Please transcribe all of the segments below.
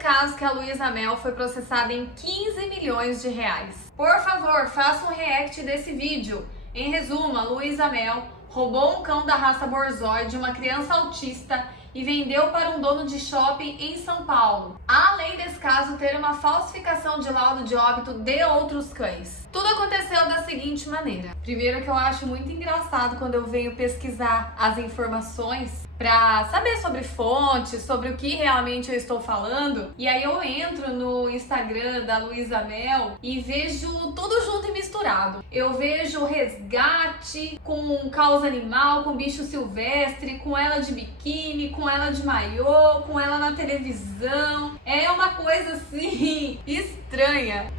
caso que a Luísa Mel foi processada em 15 milhões de reais. Por favor, faça um react desse vídeo. Em resumo, a Luísa Mel roubou um cão da raça Borzoi de uma criança autista e vendeu para um dono de shopping em São Paulo. Além desse caso ter uma falsificação de laudo de óbito de outros cães. Tudo aconteceu da seguinte maneira. Primeiro, que eu acho muito engraçado quando eu venho pesquisar as informações para saber sobre fontes, sobre o que realmente eu estou falando. E aí eu entro no Instagram da Luísa Mel e vejo tudo junto e misturado. Eu vejo resgate com causa animal, com bicho silvestre, com ela de biquíni, com ela de maiô, com ela na televisão. É uma coisa assim estranha.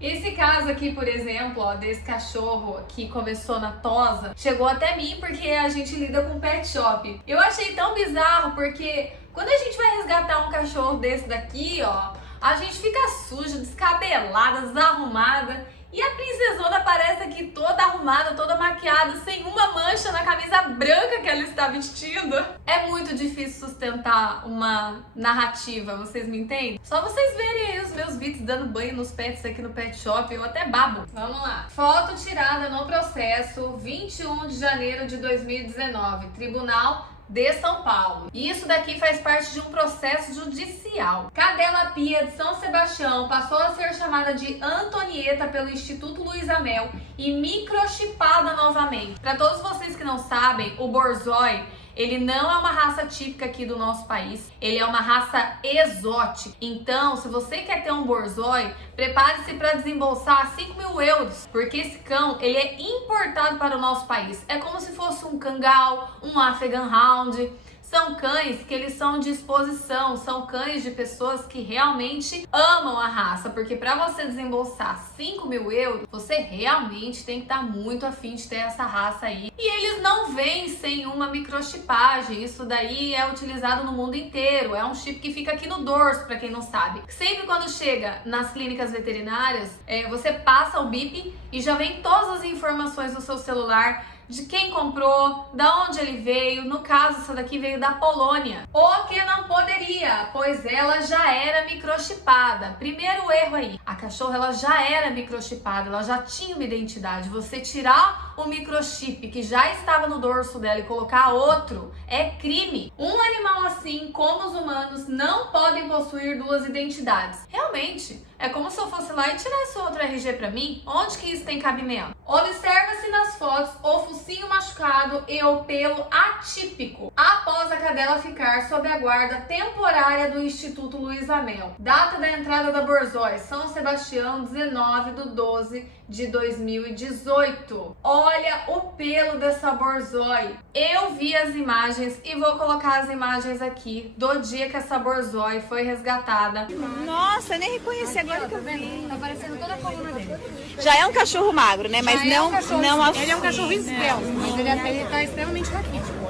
Esse caso aqui, por exemplo, ó, desse cachorro que começou na tosa, chegou até mim porque a gente lida com pet shop. Eu achei tão bizarro porque quando a gente vai resgatar um cachorro desse daqui, ó, a gente fica suja, descabelada, desarrumada. E a princesona aparece aqui toda arrumada, toda maquiada, sem uma mancha na camisa branca que ela está vestindo. É muito difícil sustentar uma narrativa, vocês me entendem? Só vocês verem aí os meus vídeos dando banho nos pets aqui no pet shop, eu até babo. Vamos lá. Foto tirada no processo 21 de janeiro de 2019, Tribunal de São Paulo. E isso daqui faz parte de um processo judicial. Cadela Pia de São Sebastião passou a ser chamada de Antonieta pelo Instituto Luísa Mel e microchipada novamente. Para todos vocês que não sabem, o Borzoi, ele não é uma raça típica aqui do nosso país, ele é uma raça exótica. Então, se você quer ter um Borzoi, prepare-se para desembolsar 5 mil euros, porque esse cão, ele é importado para o nosso país. É como se fosse um Kangal, um Afghan Hound. São cães que eles são de exposição, são cães de pessoas que realmente amam a raça, porque para você desembolsar 5 mil euros, você realmente tem que estar muito afim de ter essa raça aí. E eles não vêm sem uma microchipagem, isso daí é utilizado no mundo inteiro, é um chip que fica aqui no dorso, para quem não sabe. Sempre quando chega nas clínicas veterinárias, você passa o bip e já vem todas as informações do seu celular, de quem comprou, da onde ele veio. No caso, essa daqui veio da Polônia. O que não poderia, pois ela já era microchipada. Primeiro erro aí, a cachorra ela já era microchipada, ela já tinha uma identidade. Você tirar o microchip que já estava no dorso dela e colocar outro é crime. Um animal assim, como os humanos, não podem possuir duas identidades. Realmente, é como se eu fosse lá e tirasse outro RG pra mim. Onde que isso tem cabimento? Observa-se nas fotos o focinho machucado e o pelo atípico após a cadela ficar sob a guarda temporária do Instituto Luísa Mel. Data da entrada da Borzoi, São Sebastião, 19/12/2018. Olha o pelo dessa Borzoi. Eu vi as imagens e vou colocar as imagens aqui do dia que essa Borzoi foi resgatada. Nossa, eu nem reconheci agora que eu vi. Tá parecendo toda a coluna dele. Já é um cachorro magro, né? Mas não, não assim. Ele é um cachorro esbelto, mas ele tá extremamente raquítico.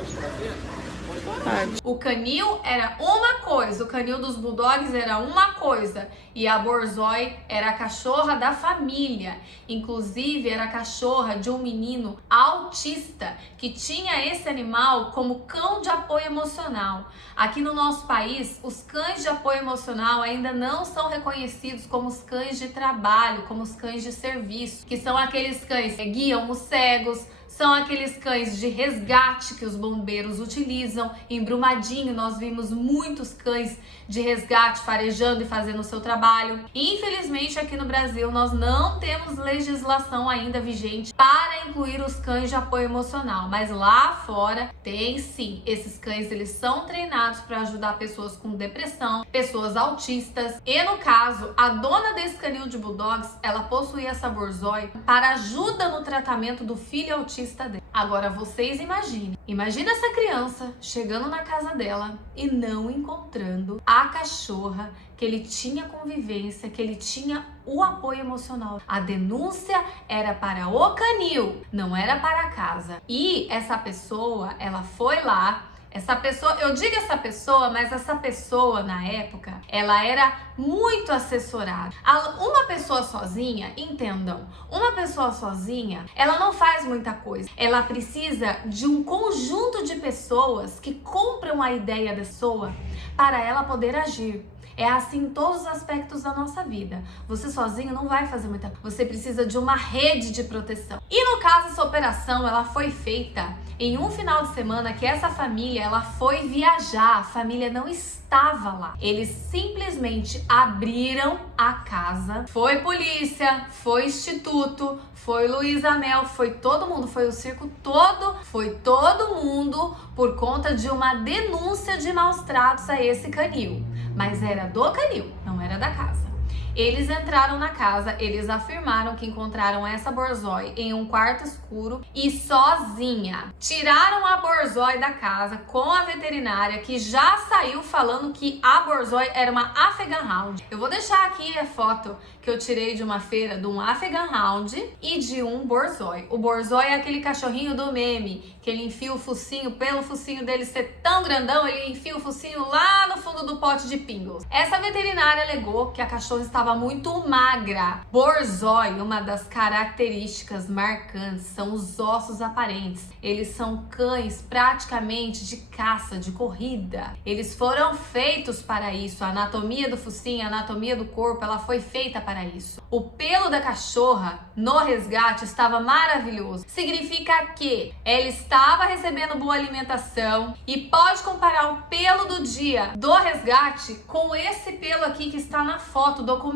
O canil era uma coisa, o canil dos bulldogs era uma coisa e a Borzoi era a cachorra da família. Inclusive era a cachorra de um menino autista que tinha esse animal como cão de apoio emocional. Aqui no nosso país, os cães de apoio emocional ainda não são reconhecidos como os cães de trabalho, como os cães de serviço, que são aqueles cães que guiam os cegos, são aqueles cães de resgate que os bombeiros utilizam. Em Brumadinho nós vimos muitos cães de resgate farejando e fazendo o seu trabalho. Infelizmente aqui no Brasil nós não temos legislação ainda vigente para incluir os cães de apoio emocional, mas lá fora tem sim. Esses cães eles são treinados para ajudar pessoas com depressão, pessoas autistas. E no caso, a dona desse canil de bulldogs, ela possuía essa Borzoi para ajuda no tratamento do filho autista dele. Agora vocês imagina essa criança chegando na casa dela e não encontrando a cachorra que ele tinha convivência, que ele tinha o apoio emocional. A denúncia era para o canil, não era para a casa. E essa pessoa, ela foi lá. Essa pessoa, eu digo essa pessoa, mas essa pessoa na época, ela era muito assessorada. Uma pessoa sozinha, entendam, uma pessoa sozinha, ela não faz muita coisa. Ela precisa de um conjunto de pessoas que compram a ideia da pessoa para ela poder agir. É assim em todos os aspectos da nossa vida. Você sozinho não vai fazer muita coisa. Você precisa de uma rede de proteção. E no caso, essa operação, ela foi feita em um final de semana que essa família, ela foi viajar. A família não estava lá. Eles simplesmente abriram a casa. Foi polícia, foi instituto, foi Luísa Mel, foi todo mundo, foi o circo todo, foi todo mundo por conta de uma denúncia de maus tratos a esse canil. Mas era do canil, não era da casa. Eles entraram na casa, eles afirmaram que encontraram essa borzoi em um quarto escuro e sozinha. Tiraram a borzoi da casa com a veterinária, que já saiu falando que a borzoi era uma Afghan Hound. Eu vou deixar aqui a foto que eu tirei de uma feira de um Afghan Hound e de um borzoi. O borzoi é aquele cachorrinho do meme, que ele enfia o focinho, pelo focinho dele ser tão grandão, ele enfia o focinho lá no fundo do pote de Pringles. Essa veterinária alegou que a cachorra estava muito magra. Borzoi, uma das características marcantes são os ossos aparentes. Eles são cães praticamente de caça, de corrida. Eles foram feitos para isso. A anatomia do focinho, a anatomia do corpo, ela foi feita para isso. O pelo da cachorra no resgate estava maravilhoso. Significa que ela estava recebendo boa alimentação e pode comparar o pelo do dia do resgate com esse pelo aqui que está na foto documentada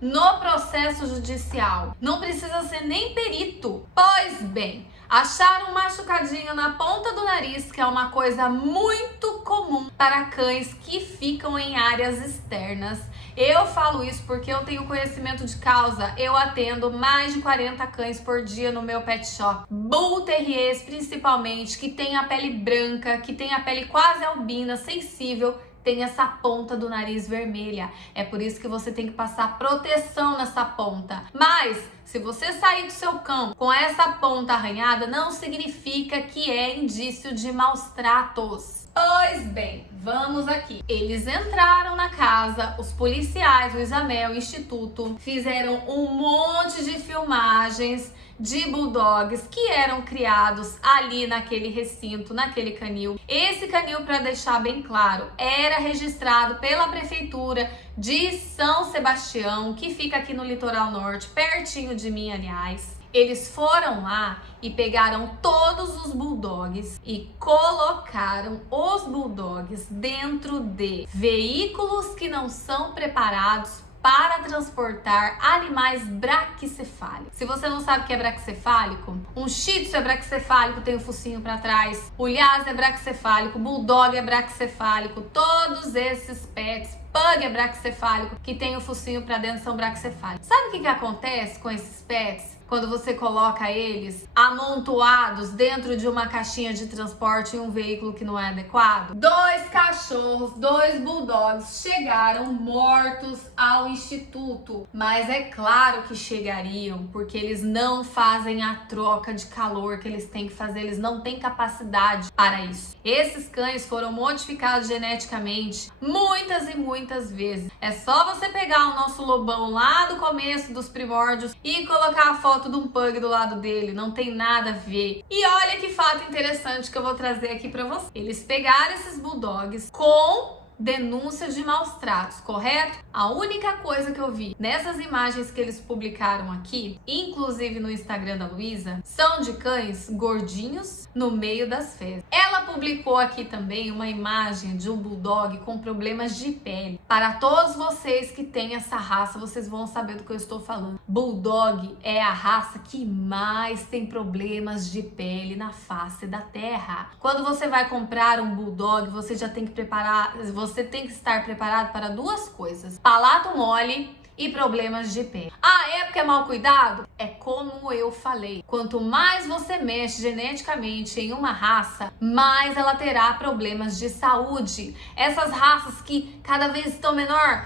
no processo judicial. Não precisa ser nem perito. Pois bem, acharam um machucadinho na ponta do nariz, que é uma coisa muito comum para cães que ficam em áreas externas. Eu falo isso porque eu tenho conhecimento de causa. Eu atendo mais de 40 cães por dia no meu pet shop. Bull Terriers, principalmente, que tem a pele branca, que tem a pele quase albina, sensível, tem essa ponta do nariz vermelha. É por isso que você tem que passar proteção nessa ponta. Mas se você sair do seu cão com essa ponta arranhada, não significa que é indício de maus tratos. Pois bem, vamos aqui. Eles entraram na casa, os policiais, Luísa Mel, Instituto, fizeram um monte de filmagens de bulldogs que eram criados ali naquele recinto, naquele canil. Esse canil, para deixar bem claro, era registrado pela prefeitura de São Sebastião, que fica aqui no litoral norte, pertinho de mim, aliás. Eles foram lá e pegaram todos os bulldogs e colocaram os bulldogs dentro de veículos que não são preparados para transportar animais braquicefálicos. Se você não sabe o que é braquicefálico, um Shih Tzu é braquicefálico, tem o focinho para trás, o Lhasa é braquicefálico, Bulldog é braquicefálico, todos esses pets, Pug é braquicefálico, que tem o focinho para dentro, são braquicefálicos. Sabe o que acontece com esses pets? Quando você coloca eles amontoados dentro de uma caixinha de transporte em um veículo que não é adequado? 2 cachorros, 2 bulldogs chegaram mortos ao instituto. Mas é claro que chegariam, porque eles não fazem a troca de calor que eles têm que fazer. Eles não têm capacidade para isso. Esses cães foram modificados geneticamente muitas e muitas vezes. É só você pegar o nosso lobão lá do começo dos primórdios e colocar a foto de um pug do lado dele, não tem nada a ver. E olha que fato interessante que eu vou trazer aqui pra você. Eles pegaram esses bulldogs com denúncias de maus tratos, correto? A única coisa que eu vi nessas imagens que eles publicaram aqui, inclusive no Instagram da Luísa, são de cães gordinhos no meio das fezes. Ela publicou aqui também uma imagem de um bulldog com problemas de pele. Para todos vocês que têm essa raça, vocês vão saber do que eu estou falando. Bulldog é a raça que mais tem problemas de pele na face da terra. Quando você vai comprar um bulldog, você já tem que você tem que estar preparado para 2 coisas: palato mole e problemas de pele. Ah, é porque é mal cuidado? É como eu falei, quanto mais você mexe geneticamente em uma raça, mais ela terá problemas de saúde. Essas raças que cada vez estão menor,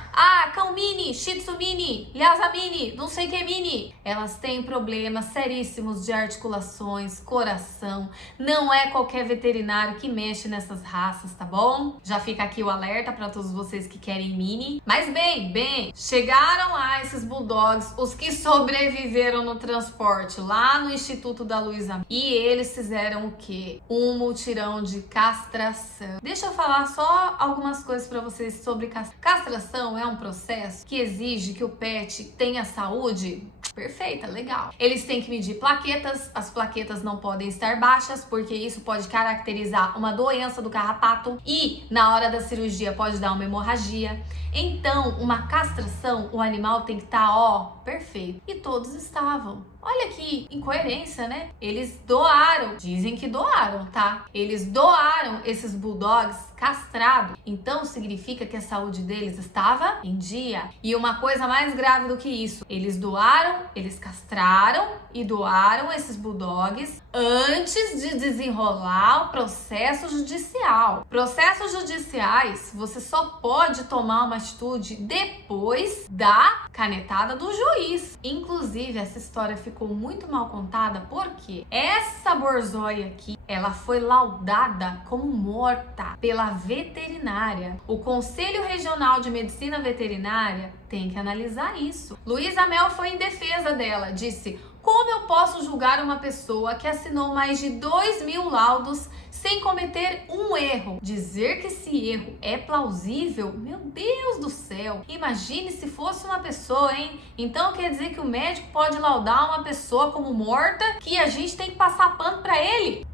cão mini, Shih Tzu mini, Lhasa mini, não sei o que mini, elas têm problemas seríssimos de articulações, coração. Não é qualquer veterinário que mexe nessas raças, tá bom? Já fica aqui o alerta para todos vocês que querem mini. Mas bem, chegaram lá esses bulldogs, os que sobreviveram no transporte lá no Instituto da Luísa e eles fizeram o quê? Um mutirão de castração. Deixa eu falar só algumas coisas para vocês sobre castração. Castração é um processo que exige que o pet tenha saúde perfeita, legal. Eles têm que medir plaquetas, as plaquetas não podem estar baixas, porque isso pode caracterizar uma doença do carrapato e na hora da cirurgia pode dar uma hemorragia. Então, uma castração, o animal tem que estar, perfeito. E todos estavam. Olha que incoerência, né? Eles doaram, dizem que doaram, tá? Eles doaram esses bulldogs castrados. Então significa que a saúde deles estava em dia. E uma coisa mais grave do que isso, eles doaram, eles castraram e doaram esses bulldogs antes de desenrolar o processo judicial. Processos judiciais, você só pode tomar uma atitude depois da canetada do juiz. Inclusive, essa história ficou muito mal contada porque essa borzóia aqui, ela foi laudada como morta pela veterinária. O Conselho Regional de Medicina Veterinária tem que analisar isso. Luísa Mel foi em defesa dela, disse: como eu posso julgar uma pessoa que assinou mais de 2.000 laudos sem cometer um erro? Dizer que esse erro é plausível? Meu Deus do céu! Imagine se fosse uma pessoa, hein? Então quer dizer que o médico pode laudar uma pessoa como morta, que a gente tem que passar pano pra ele?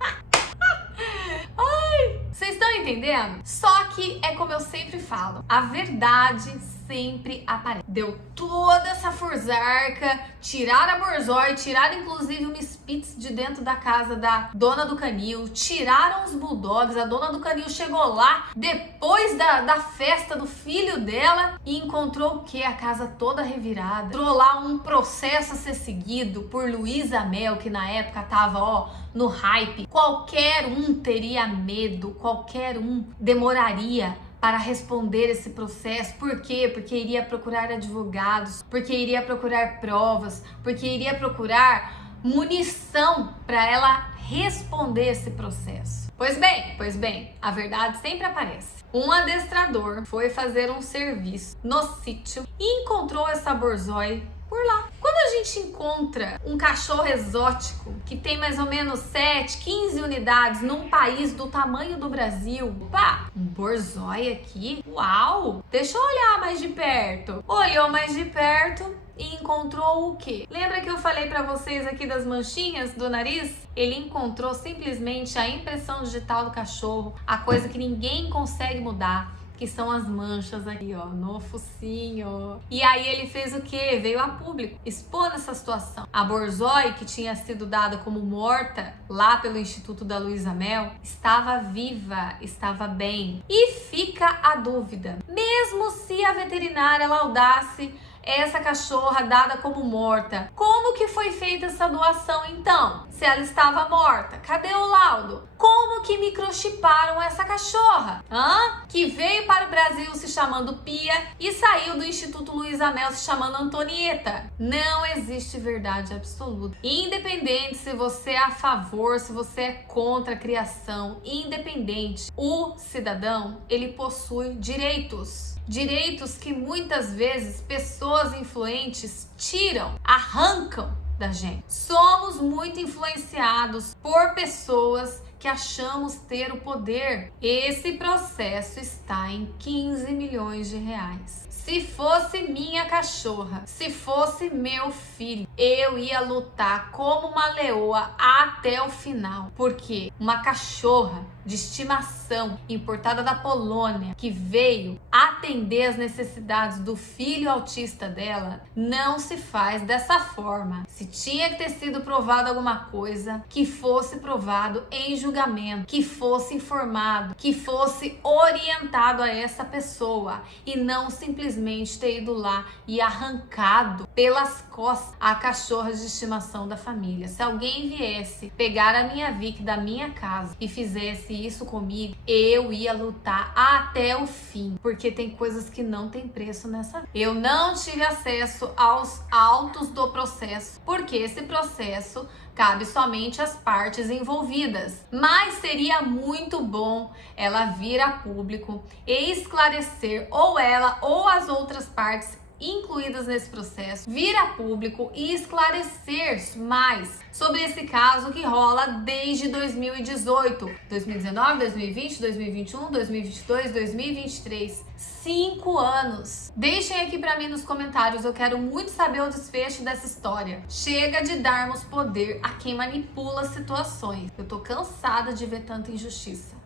Ai, vocês estão entendendo? Só que é como eu sempre falo, a verdade sempre aparece. Deu toda essa furzarca, tiraram a borzói, tiraram inclusive uma Spitz de dentro da casa da dona do canil, tiraram os bulldogs, a dona do canil chegou lá depois da festa do filho dela e encontrou o que? A casa toda revirada. Entrou lá um processo a ser seguido por Luísa Mel, que na época tava, no hype. Qualquer um teria medo, qualquer um demoraria para responder esse processo. Por quê? Porque iria procurar advogados, porque iria procurar provas, porque iria procurar munição para ela responder esse processo. Pois bem, a verdade sempre aparece. Um adestrador foi fazer um serviço no sítio e encontrou essa borzói por lá. Quando a gente encontra um cachorro exótico que tem mais ou menos 7, 15 unidades num país do tamanho do Brasil, um borzói aqui, uau! Deixa eu olhar mais de perto. Olhou mais de perto e encontrou o quê? Lembra que eu falei pra vocês aqui das manchinhas do nariz? Ele encontrou simplesmente a impressão digital do cachorro, a coisa que ninguém consegue mudar, que são as manchas aqui, no focinho. E aí ele fez o quê? Veio a público expor essa situação. A borzói, que tinha sido dada como morta lá pelo Instituto da Luísa Mel, estava viva, estava bem. E fica a dúvida, mesmo se a veterinária laudasse essa cachorra dada como morta, como que foi feita essa doação então? Se ela estava morta, cadê o laudo? Como que microchiparam essa cachorra? Que veio para o Brasil se chamando Pia e saiu do Instituto Luísa Mel se chamando Antonieta? Não existe verdade absoluta. Independente se você é a favor, se você é contra a criação, independente, o cidadão, ele possui direitos. Direitos que muitas vezes pessoas influentes tiram, arrancam da gente. Somos muito influenciados por pessoas que achamos ter o poder. Esse processo está em 15 milhões de reais. Se fosse minha cachorra, se fosse meu filho, eu ia lutar como uma leoa até o final. Porque uma cachorra de estimação importada da Polônia, que veio atender as necessidades do filho autista dela, não se faz dessa forma. Se tinha que ter sido provado alguma coisa, que fosse provado em julgamento, que fosse informado, que fosse orientado a essa pessoa e não simplesmente ter ido lá e arrancado pelas costas a cachorra de estimação da família. Se alguém viesse pegar a minha Vicky da minha casa e fizesse isso comigo, eu ia lutar até o fim, porque tem coisas que não tem preço nessa vida. Eu não tive acesso aos autos do processo, porque esse processo cabe somente às partes envolvidas, mas seria muito bom ela vir a público e esclarecer, ou ela ou as outras partes incluídas nesse processo vir a público e esclarecer mais sobre esse caso que rola desde 2018, 2019, 2020, 2021, 2022, 2023. 5 anos. Deixem aqui pra mim nos comentários, eu quero muito saber o desfecho dessa história. Chega de darmos poder a quem manipula situações. Eu tô cansada de ver tanta injustiça.